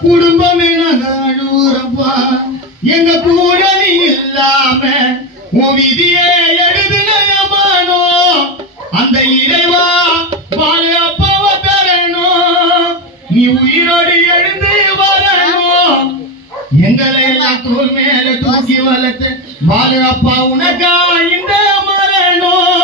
குடும்பமே நகழூரப்பா எங்க கூட நீ இல்லாம உன் விதியே எழுதுனயமானோ அந்த இறைவா வாழ அப்பாவ தரணும் நீ உயிரோடு எழுந்து வரணும் எங்களை எல்லாம் தோல் மேல தூக்கி வளர்த்து வாழ அப்பா உனக்கா இந்த மரணம்